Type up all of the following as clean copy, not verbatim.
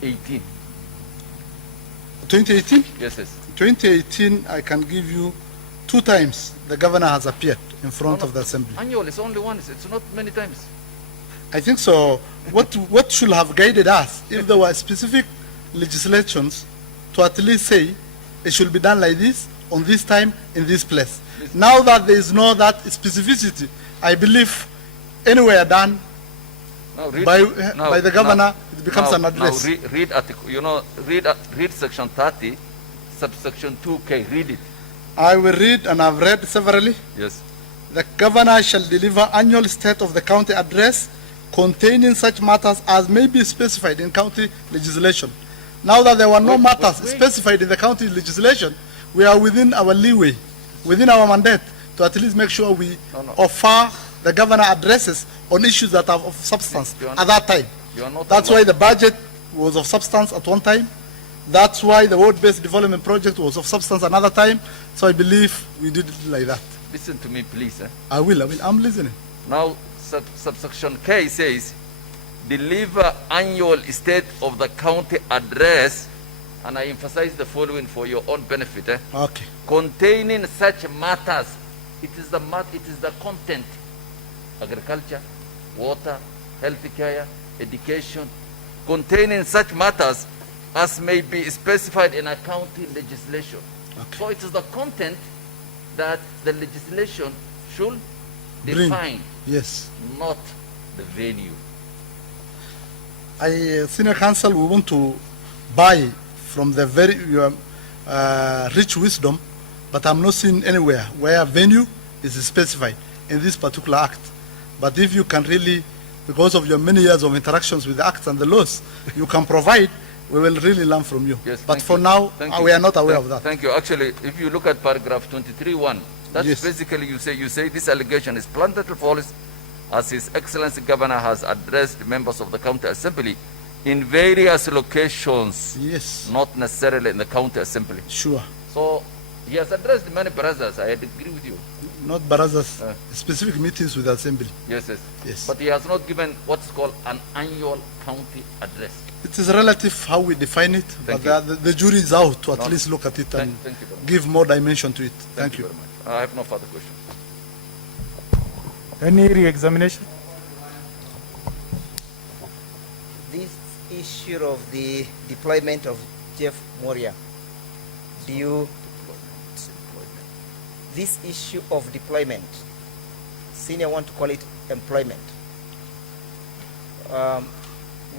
2018. 2018? Yes, yes. 2018, I can give you 2 times the governor has appeared in front of the assembly. Annual is only once. It's not many times. I think so. What should have guided us if there were specific legislations to at least say it should be done like this, on this time, in this place. Now that there is no that specificity, I believe anywhere done by the governor, it becomes an address. Now read article, read section 30, subsection 2K, read it. I will read, and I've read severally. Yes. The governor shall deliver annual state of the county address containing such matters as may be specified in county legislation. Now that there were no matters specified in the county legislation, we are within our leeway, within our mandate, to at least make sure we offer the governor addresses on issues that are of substance at that time. That's why the budget was of substance at one time. That's why the ward-based development project was of substance another time. So I believe we did it like that. Listen to me, please. I will. I'm listening. Now, subsection K says, deliver annual state of the county address, and I emphasize the following for your own benefit. Okay. Containing such matters. It is the content. Agriculture, water, health care, education. Containing such matters as may be specified in a county legislation. Okay. So it is the content that the legislation should define. Yes. Not the venue. Senior Counsel, we want to buy from the very rich wisdom, but I'm not seeing anywhere where venue is specified in this particular act. But if you can really, because of your many years of interactions with the acts and the laws, you can provide, we will really learn from you. Yes, but for now, we are not aware of that. Thank you. Actually, if you look at paragraph 23.1, that's basically you say this allegation is blatantly false, as His Excellency Governor has addressed members of the County Assembly in various locations. Yes. Not necessarily in the County Assembly. Sure. So he has addressed many barazas. I agree with you. Not barazas, specific meetings with the Assembly. Yes, yes. Yes. But he has not given what's called an annual county address. It is relative how we define it, but the jury is out to at least look at it and give more dimension to it. Thank you. Very much. I have no further questions. Any re-examination? This issue of the deployment of Jeff Moria, this issue of deployment, senior want to call it employment,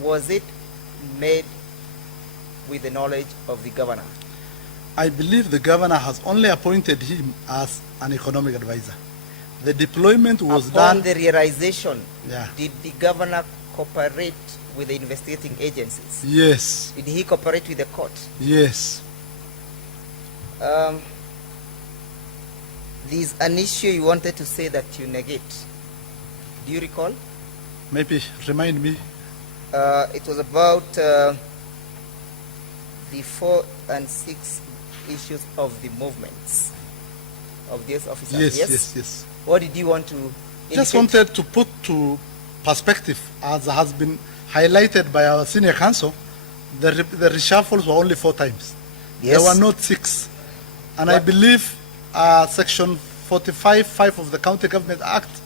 was it made with the knowledge of the governor? I believe the governor has only appointed him as an economic advisor. The deployment was done. Upon the realization, did the governor cooperate with the investigating agencies? Yes. Did he cooperate with the court? Yes. There's an issue you wanted to say that you negate. Do you recall? Maybe remind me. It was about the 4 and 6 issues of the movements of these officers. Yes. What did you want to indicate? Just wanted to put to perspective, as has been highlighted by our senior counsel, the reshuffles were only 4 times. Yes. There were not 6. And I believe Section 45(5) of the County Government Act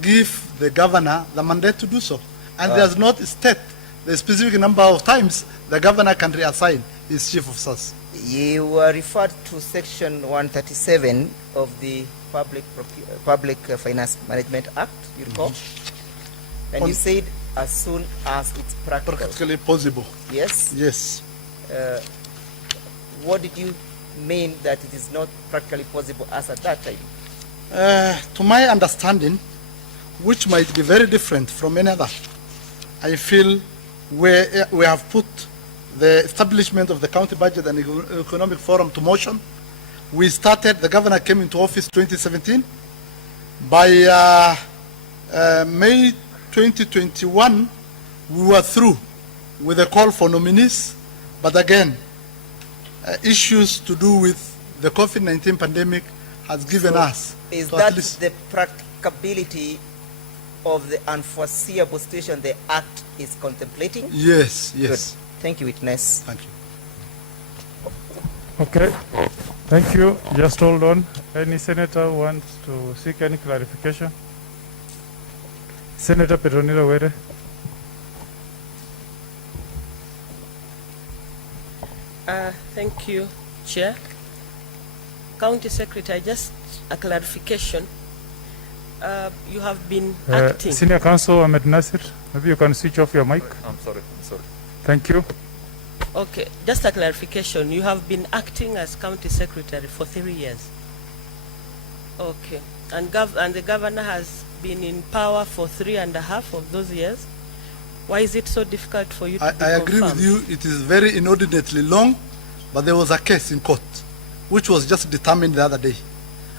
give the governor the mandate to do so. And there's not state the specific number of times the governor can reassign his chief officers. You were referred to Section 137 of the Public Finance Management Act, you recall? And you said as soon as it's practically possible. Yes? Yes. What did you mean that it is not practically possible as at that time? To my understanding, which might be very different from any other, I feel we have put the establishment of the county budget and economic forum to motion. We started, the governor came into office 2017. By May 2021, we were through with a call for nominees. But again, issues to do with the COVID-19 pandemic has given us. Is that the practicability of the unforeseeable situation the Act is contemplating? Yes, yes. Good. Thank you, witness. Thank you. Okay, thank you. Just hold on. Any senator wants to seek any clarification? Senator Petronila Were. Thank you, Chair. County Secretary, just a clarification. You have been acting. Senior Counsel Ahmed Nasir, maybe you can switch off your mic. I'm sorry. Thank you. Okay, just a clarification. You have been acting as County Secretary for 3 years. Okay, and the governor has been in power for 3.5 of those years. Why is it so difficult for you to be I agree with you. It is very inordinately long, but there was a case in court, which was just determined the other day.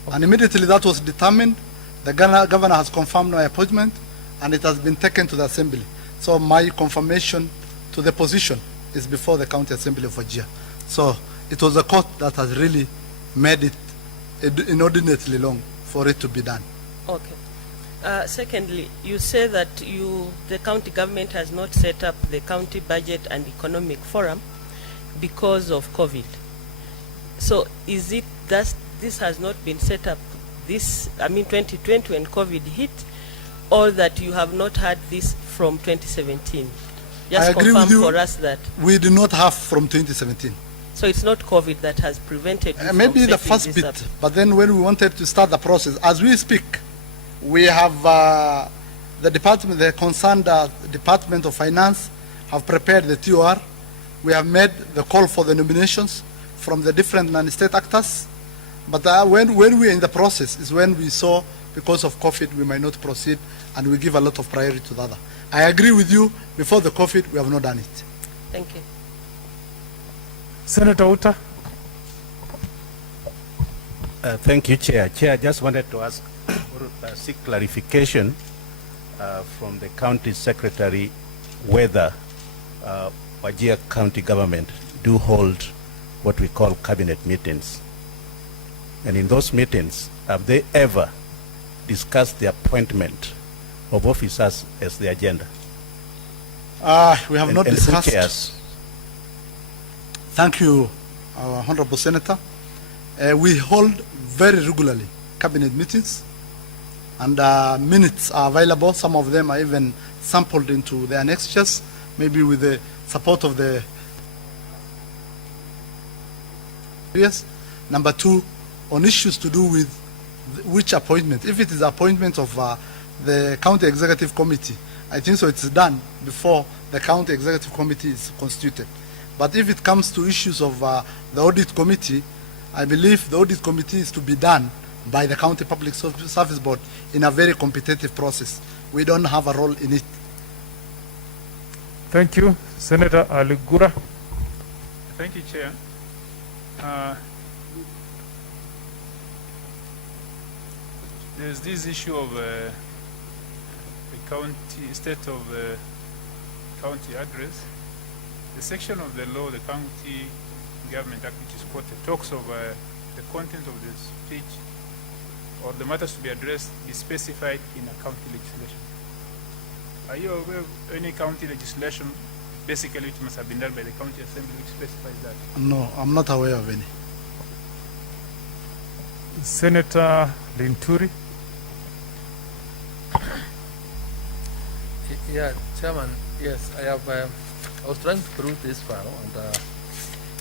Okay. And immediately that was determined, the governor has confirmed my appointment, and it has been taken to the assembly. So my confirmation to the position is before the County Assembly of Wajir. So it was the court that has really made it inordinately long for it to be done. Okay. Secondly, you say that the county government has not set up the county budget and economic forum because of COVID. So is it that this has not been set up 2020 when COVID hit, or that you have not had this from 2017? Just confirm for us that we do not have from 2017. So it's not COVID that has prevented you maybe from the setting first this bit, up. but then when we wanted to start the process, as we speak, we have the concerned Department of Finance have prepared the TOR. We have made the call for the nominations from the different non-state actors. But when we're in the process is when we saw, because of COVID, we might not proceed, and we give a lot of priority to the other. I agree with you, before the COVID, we have not done it. Thank you. Senator Uta. Thank you, Chair. Chair, I just wanted to ask, seek clarification from the County Secretary whether Wajir County Government do hold what we call cabinet meetings. And in those meetings, have they ever discussed the appointment of officers as the agenda? We have not discussed. Who cares? Thank you, Honorable Senator. We hold very regularly cabinet meetings, and minutes are available. Some of them are even sampled into the annexures, maybe with the support of the yes. Number two, on issues to do with which appointment. If it is appointment of the County Executive Committee, I think so it's done before the County Executive Committee is constituted. But if it comes to issues of the Audit Committee, I believe the Audit Committee is to be done by the County Public Service Board in a very competitive process. We don't have a role in it. Thank you. Senator Aligura. Thank you, Chair. There's this issue of the state of county address. The section of the law, the County Government Act, which is quoted, talks of the content of the speech or the matters to be addressed be specified in a county legislation. Are you aware of any county legislation, basically, which must have been done by the County Assembly, which specifies that? No, I'm not aware of any. Senator Linturi. Yeah, Chairman, yes, I was trying to peruse this file, and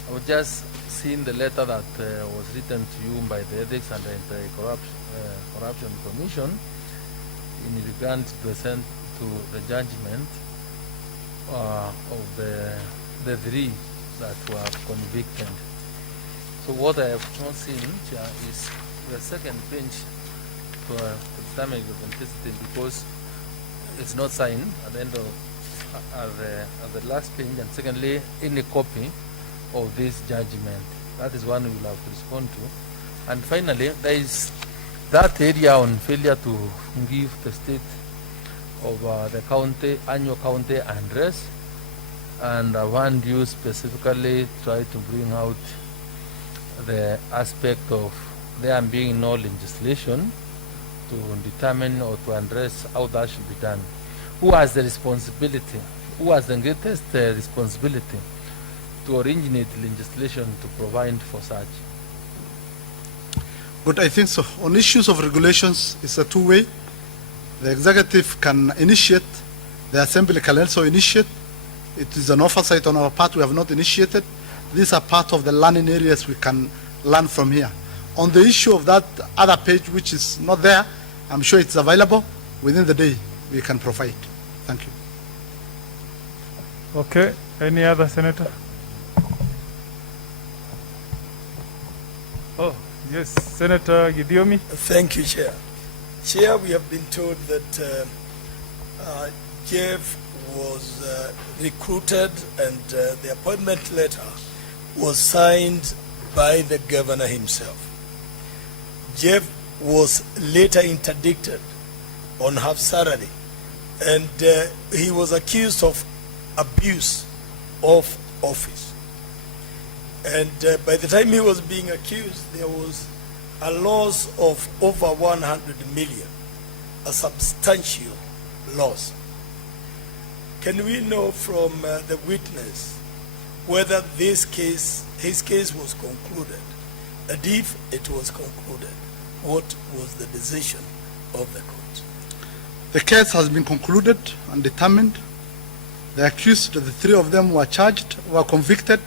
I was just seeing the letter that was written to you by the Ethics and Corruption Commission in regard to the judgment of the three that were convicted. So what I have not seen here is the second bench to determine the authenticity, because it's not signed at the end of at the last page, and secondly, any copy of this judgment. That is one we will have to respond to. And finally, there is that area on failure to give the state of the county annual county address, and I want you specifically try to bring out the aspect of there being no legislation to determine or to address how that should be done. Who has the responsibility? Who has the greatest responsibility to originate legislation to provide for such? But I think so. On issues of regulations, it's a two-way. The executive can initiate, the assembly can also initiate. It is an oversight on our part. We have not initiated. These are part of the learning areas we can learn from here. On the issue of that other page, which is not there, I'm sure it's available. Within the day, we can provide. Thank you. Okay, any other senator? Oh, yes, Senator Gidiomi. Thank you, Chair. Chair, we have been told that Jeff was recruited and the appointment letter was signed by the governor himself. Jeff was later interdicted on half salary, and he was accused of abuse of office. And by the time he was being accused, there was a loss of over 100 million, a substantial loss. Can we know from the witness whether this case, his case was concluded? And if it was concluded, what was the decision of the court? The case has been concluded and determined. The accused, the three of them were charged, were convicted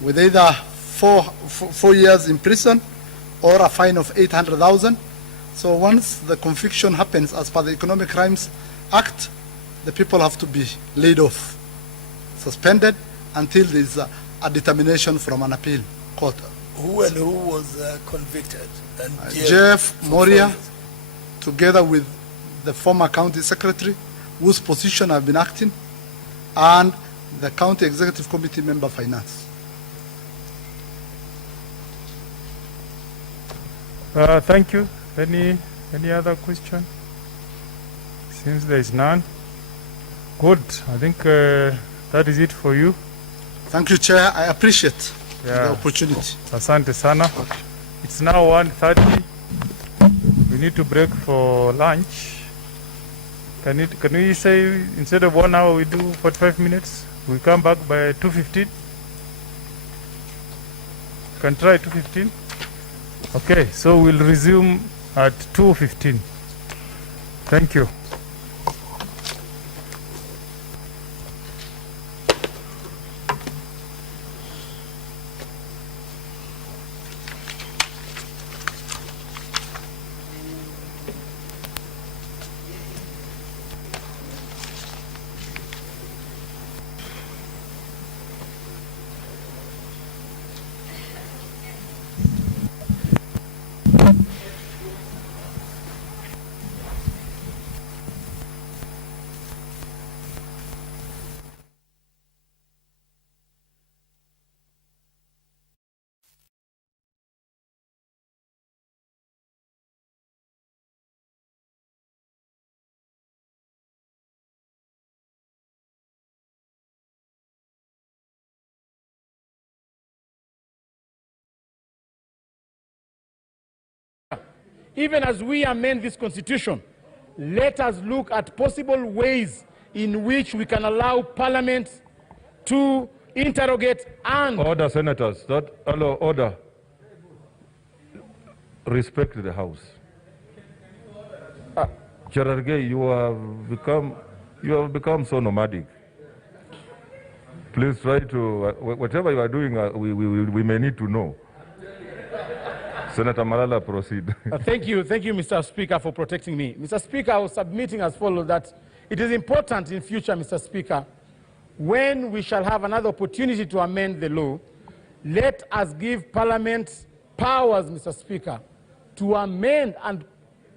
with either four years in prison or a fine of 800,000. So once the conviction happens as per the Economic Crimes Act, the people have to be laid off, suspended until there is a determination from an appeal court. Who and who was convicted? And Jeff Moria, together with the former county secretary, whose position I've been acting, and the county executive committee member finance. Thank you. Any other question? Since there is none. Good. I think that is it for you. Thank you, Chair. I appreciate Yeah. the opportunity. Asante sana. It's now 1:30. We need to break for lunch. Can we say instead of 1 hour we do 45 minutes? We come back by 2:15. Can try 2:15. Okay, so we'll resume at 2:15. Thank you. Even as we amend this constitution, let us look at possible ways in which we can allow Parliament to interrogate and... Order, senators. Order. Respect the House. Cherargei, you have become so nomadic. Please try to, whatever you are doing, we may need to know. Senator Malala, proceed. Thank you, Mr. Speaker, for protecting me. Mr. Speaker, I was submitting as follows that it is important in future, Mr. Speaker, when we shall have another opportunity to amend the law, let us give Parliament powers, Mr. Speaker, to amend and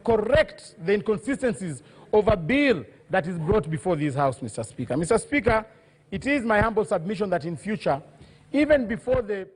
correct the inconsistencies of a bill that is brought before this House, Mr. Speaker. Mr. Speaker, it is my humble submission that in future, even before the